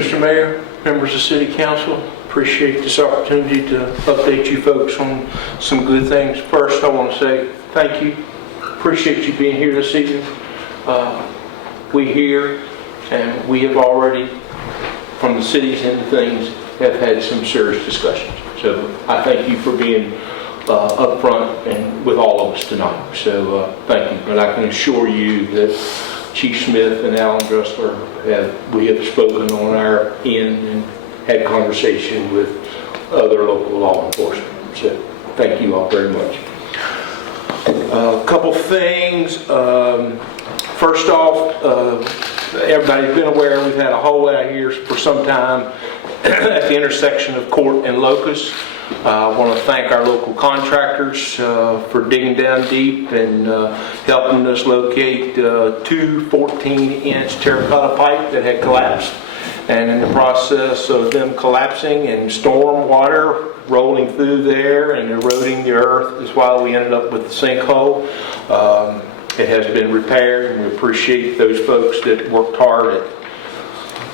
Mr. Mayor, members of City Council, appreciate this opportunity to update you folks on some good things. First, I want to say thank you. Appreciate you being here this evening. We here, and we have already, from the city's end of things, have had some serious discussions. So I thank you for being up front and with all of us tonight. So thank you. But I can assure you that Chief Smith and Alan Dressler we have spoken on our end and had conversation with other local law enforcement. So thank you all very much. A couple things. First off, everybody's been aware we've had a hole out here for some time at the intersection of Court and Locust. I want to thank our local contractors for digging down deep and helping us locate two 14-inch terracotta pipe that had collapsed. And in the process of them collapsing and storm water rolling through there and eroding the earth is why we ended up with the sinkhole. It has been repaired, and we appreciate those folks that worked hard at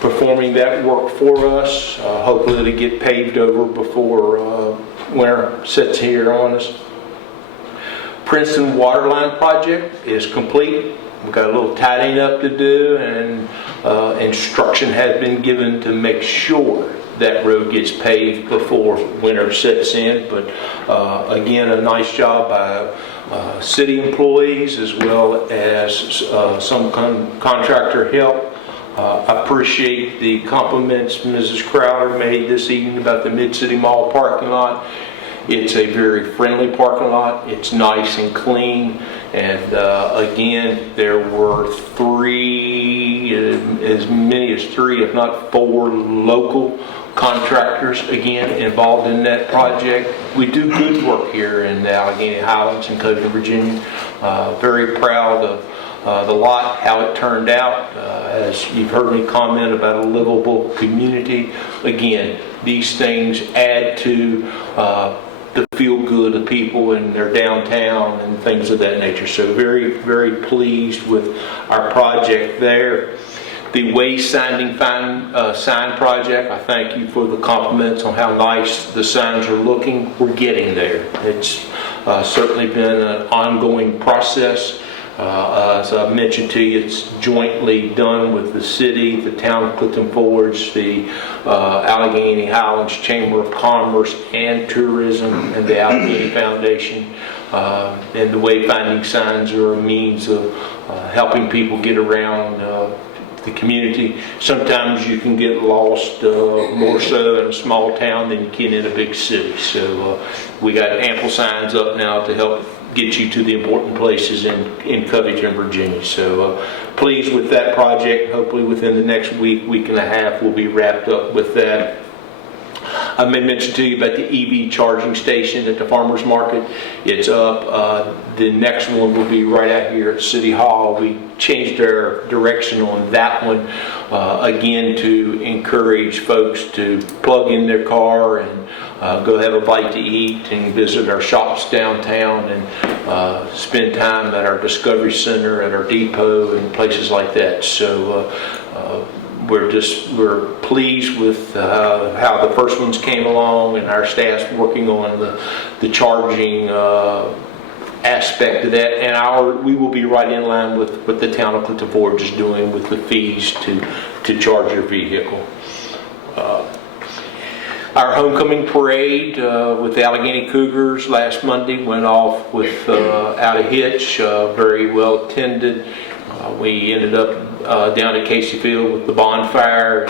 performing that work for us. Hopefully it'll get paved over before winter sets here on us. Princeton Waterline project is complete. We've got a little tidying up to do, and instruction has been given to make sure that road gets paved before winter sets in. But again, a nice job by city employees as well as some contractor help. I appreciate the compliments Mrs. Crowder made this evening about the Mid-City Mall parking lot. It's a very friendly parking lot. It's nice and clean. And again, there were as many as three, if not four, local contractors again involved in that project. We do good work here in the Allegheny Highlands in Covington, Virginia. Very proud of the lot, how it turned out. As you've heard me comment about a livable community, again, these things add to the feel good of people in their downtown and things of that nature. So very, very pleased with our project there. The wayfinding sign project, I thank you for the compliments on how nice the signs are looking. We're getting there. It's certainly been an ongoing process. As I mentioned to you, it's jointly done with the city, the town of Clifton Forge, the Allegheny Highlands Chamber of Commerce and Tourism, and the Allegheny Foundation. And the wayfinding signs are a means of helping people get around the community. Sometimes you can get lost more so in a small town than you can in a big city. So we got ample signs up now to help get you to the important places in Covington, Virginia. So pleased with that project. Hopefully within the next week and a half we'll be wrapped up with that. I may mention to you about the EV charging station at the farmers market. It's up. The next one will be right out here at City Hall. We changed our direction on that one again to encourage folks to plug in their car and go have a bite to eat and visit our shops downtown and spend time at our Discovery Center, at our depot, and places like that. So we're pleased with how the first ones came along, and our staff's working on the charging aspect of that, and we will be right in line with what the town of Clifton Forge is doing with the fees to charge your vehicle. Our homecoming parade with the Allegheny Cougars last Monday went off without a hitch, very well attended. We ended up down at Casey Field with the bonfire.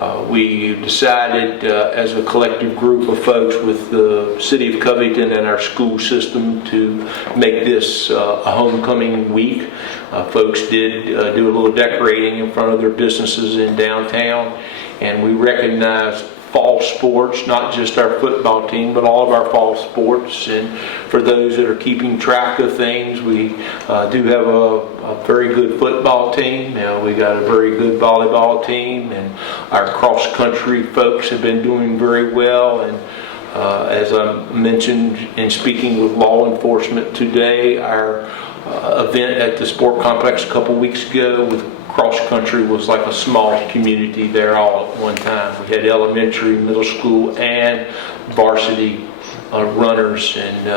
And we decided as a collective group of folks with the City of Covington and our school system to make this a homecoming week. Folks did do a little decorating in front of their businesses in downtown, and we recognized fall sports, not just our football team, but all of our fall sports. And for those that are keeping track of things, we do have a very good football team. We got a very good volleyball team, and our cross-country folks have been doing very well. And as I mentioned in speaking with law enforcement today, our event at the sport complex a couple weeks ago with cross country. Was like a small community there all at one time. We had elementary, middle school, and varsity runners, and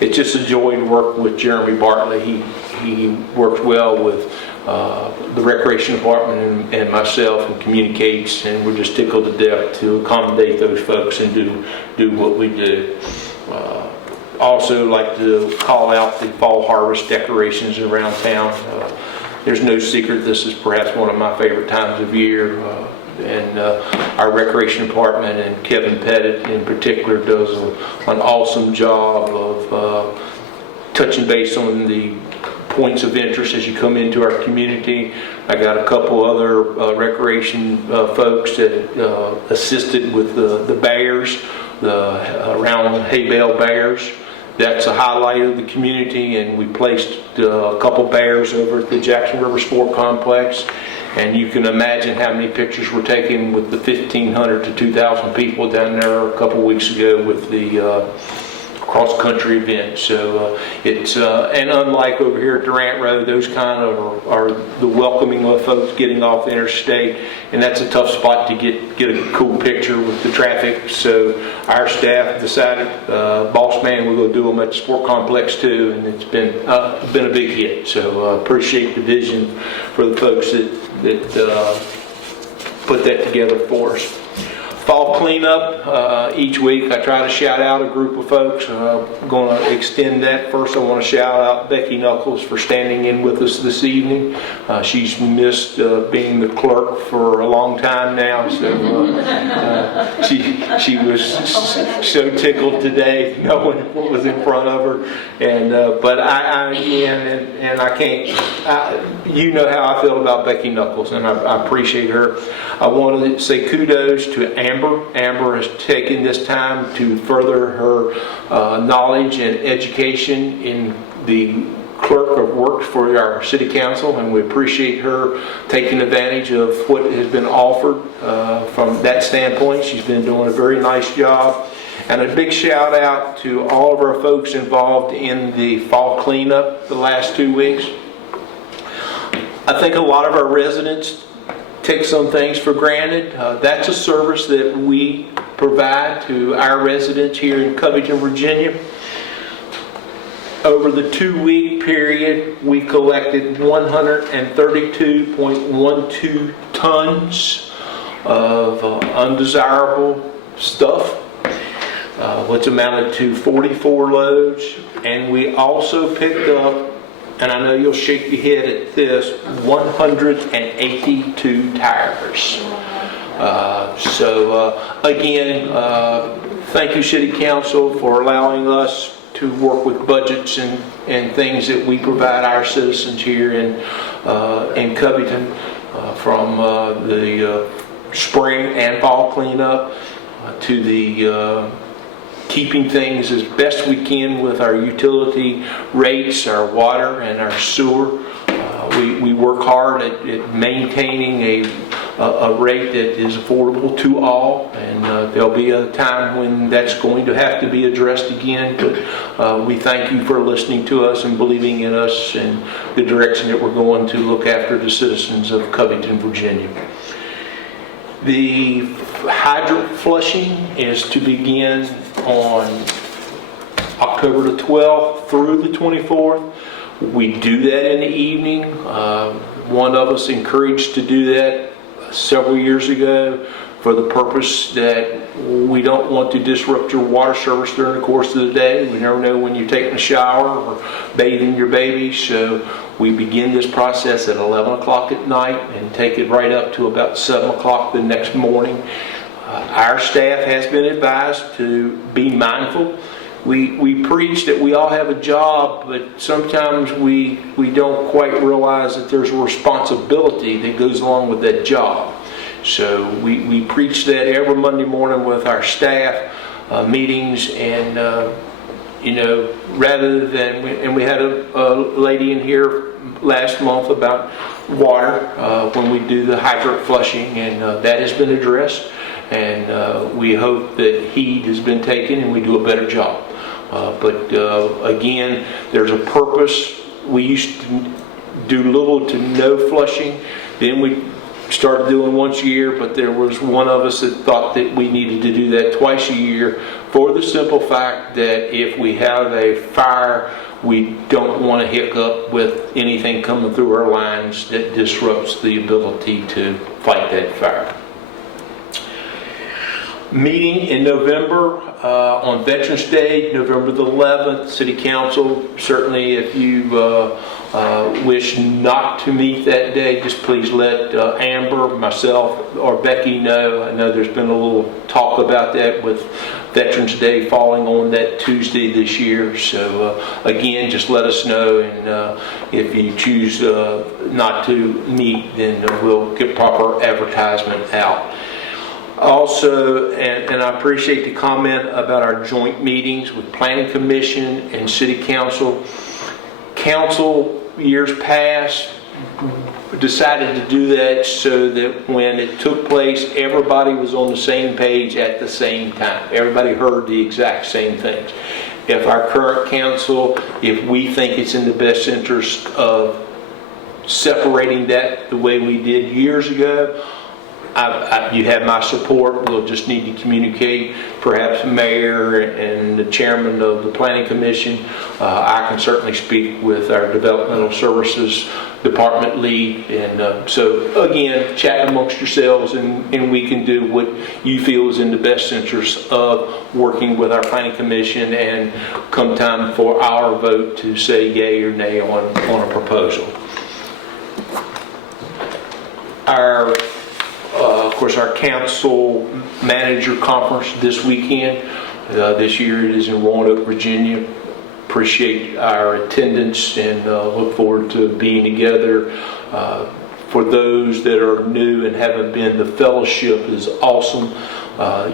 it's just a joy to work with Jeremy Bartley. He works well with the recreation department and myself, and communicates, and we're just tickled to death to accommodate those folks and do what we do. Also like to call out the fall harvest decorations around town. There's no secret this is perhaps one of my favorite times of year, and our recreation department and Kevin Pettit in particular does an awesome job of touching base on the points of interest as you come into our community. I got a couple other recreation folks that assisted with the bears, the round hay bale bears. That's a highlight of the community, and we placed a couple bears over at the Jackson River Sport Complex, and you can imagine how many pictures were taken with the 1,500 to 2,000 people down there a couple weeks ago with the cross-country event. So it's and unlike over here at Durant Road, those kind of are the welcoming of folks getting off the interstate, and that's a tough spot to get a cool picture with the traffic. So our staff decided, boss man, we're going to do them at the sport complex too, and it's been a big hit. So appreciate the vision for the folks that put that together for us. Fall cleanup, each week I try to shout out a group of folks. I'm going to extend that. First I want to shout out Becky Knuckles for standing in with us this evening. She's missed being the clerk for a long time now, so she was so tickled today knowing what was in front of her. And but I can't, you know how I feel about Becky Knuckles, and I appreciate her. I want to say kudos to Amber. Amber has taken this time to further her knowledge and education in the clerk of works for our city council, and we appreciate her taking advantage of what has been offered from that standpoint. She's been doing a very nice job. And a big shout out to all of our folks involved in the fall cleanup the last 2 weeks. I think a lot of our residents take some things for granted. That's a service that we provide to our residents here in Covington, Virginia. Over the 2-week period, we collected 132.12 tons of undesirable stuff, which amounted to 44 loads. And we also picked up, and I know you'll shake your head at this, 182 tires. Again, thank you City Council for allowing us to work with budgets and things that we provide our citizens here in Covington, from the spring and fall cleanup to the keeping things as best we can with our utility rates, our water, and our sewer. We work hard at maintaining a rate that is affordable to all, and there'll be a time when that's going to have to be addressed again, but we thank you for listening to us and believing in us and the direction that we're going to look after the citizens of Covington, Virginia. The hydrant flushing is to begin on October the 12th through the 24th. We do that in the evening. One of us encouraged to do that several years ago for the purpose that we don't want to disrupt your water service during the course of the day. We never know when you're taking a shower or bathing your baby, so we begin this process at 11 o'clock at night and take it right up to about 7 o'clock the next morning. Our staff has been advised to be mindful. We preach that we all have a job, but sometimes we don't quite realize that there's a responsibility that goes along with that job. So we preach that every Monday morning with our staff meetings, and rather than, and we had a lady in here last month about water when we do the hydrant flushing, and that has been addressed, and we hope that heed has been taken and we do a better job. But again, there's a purpose we used to do little to no flushing. Then we started doing once a year, but there was one of us that thought that we needed to do that twice a year for the simple fact that if we have a fire, we don't want to hiccup with anything coming through our lines that disrupts the ability to fight that fire. Meeting in November on Veterans Day, November the 11th, City Council. Certainly if you wish not to meet that day, just please let Amber, myself, or Becky know. I know there's been a little talk about that with Veterans Day falling on that Tuesday this year. So again, just let us know, and if you choose not to meet, then we'll get proper advertisement out. Also, and I appreciate the comment about our joint meetings with Planning Commission and City Council. Council, years past, decided to do that so that when it took place, everybody was on the same page at the same time. Everybody heard the exact same things. If our current council, if we think it's in the best interest of separating that the way we did years ago, you have my support. We'll just need to communicate. Perhaps Mayor and the Chairman of the Planning Commission. I can certainly speak with our Developmental Services Department lead. And so again, chat amongst yourselves, and we can do what you feel is in the best interest of working with our Planning Commission, and come time for our vote to say yay or nay on a proposal. Of course, our council manager conference this weekend. This year it is in Roanoke, Virginia. Appreciate our attendance and look forward to being together. For those that are new and haven't been, the fellowship is awesome.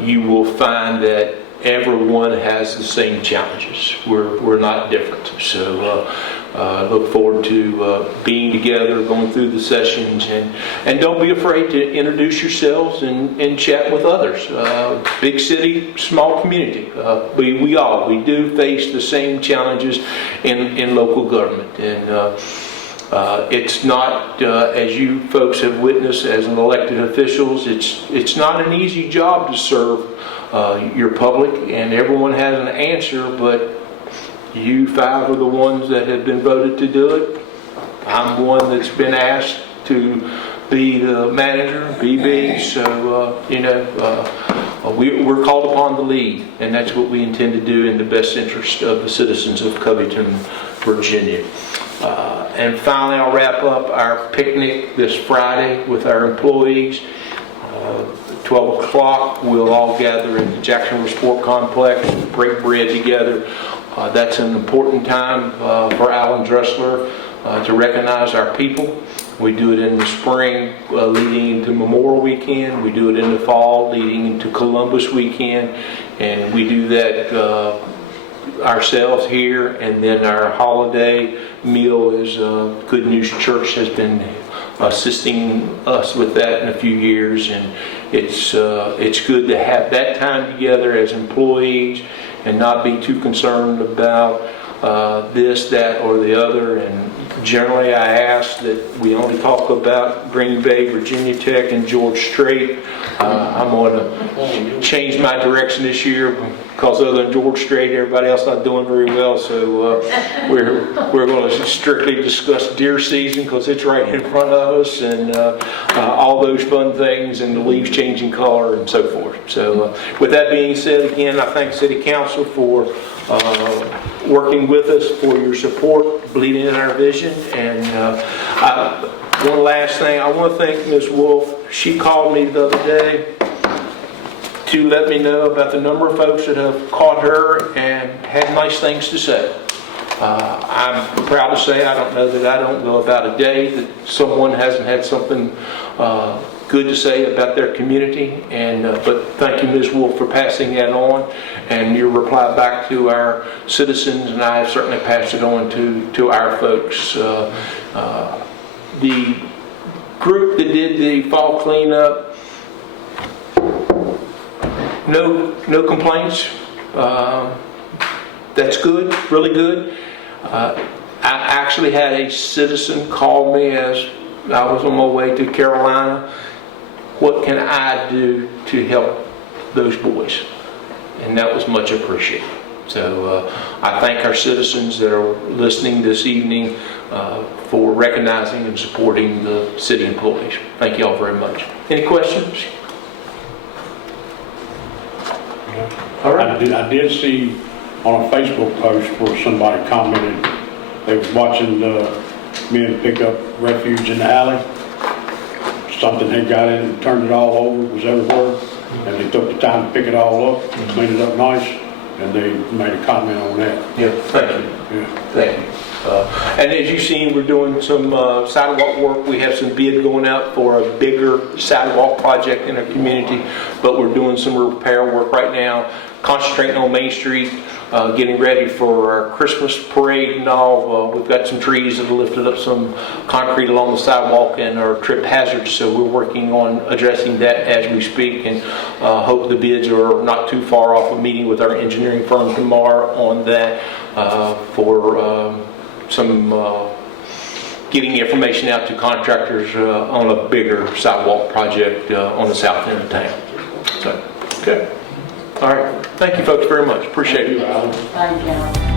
You will find that everyone has the same challenges. We're not different. So look forward to being together, going through the sessions, and don't be afraid to introduce yourselves and chat with others. Big city, small community. We do face the same challenges in local government, and it's not, as you folks have witnessed as an elected officials, it's not an easy job to serve your public, and everyone has an answer, but you five are the ones that have been voted to do it. I'm one that's been asked to be the manager, BB, so we're called upon to lead, and that's what we intend to do in the best interest of the citizens of Covington, Virginia. And finally, I'll wrap up our picnic this Friday with our employees. 12 o'clock, we'll all gather in the Jacksonville Sport Complex, break bread together. That's an important time for Alan Dressler to recognize our people. We do it in the spring leading into Memorial Weekend. We do it in the fall leading into Columbus Weekend. And we do that ourselves here. And then our holiday meal is Good News Church has been assisting us with that in a few years. And it's good to have that time together as employees and not be too concerned about this, that, or the other. And generally I ask that we only talk about Green Bay, Virginia Tech, and George Strait. I'm going to change my direction this year because other than George Strait, everybody else not doing very well. So we're going to strictly discuss deer season because it's right in front of us, and all those fun things, and the leaves changing color and so forth. So with that being said, again, I thank City Council for working with us, for your support, believing in our vision. And one last thing, I want to thank Ms. Wolf. She called me the other day to let me know about the number of folks that have caught her and had nice things to say. I'm proud to say I don't go about a day that someone hasn't had something good to say about their community. And but thank you, Ms. Wolf, for passing that on, and your reply back to our citizens, and I have certainly passed it on to our folks. The group that did the fall cleanup, no complaints. That's good, really good. I I actually had a citizen call me as I was on my way to Carolina. What can I do to help those boys? And that was much appreciated. So I thank our citizens that are listening this evening for recognizing and supporting the city employees. Thank you all very much. Any questions? All right. I did see on a Facebook post where somebody commented they was watching the men pick up refuse in the alley. Something had got in and turned it all over, it was everywhere, and they took the time to pick it all up, clean it up nice, and they made a comment on that. Yeah, thank you. Yeah. Thank you. And as you've seen, we're doing some sidewalk work. We have some bid going out for a bigger sidewalk project in our community, but we're doing some repair work right now, concentrating on Main Street, getting ready for our Christmas parade and all. We've got some trees that have lifted up some concrete along the sidewalk and are trip hazards, so we're working on addressing that as we speak, and hope the bids are not too far off. A meeting with our engineering firm tomorrow on that for some getting information out to contractors on a bigger sidewalk project on the south end of town. So, okay. All right. Thank you folks very much. Appreciate it. Thank you.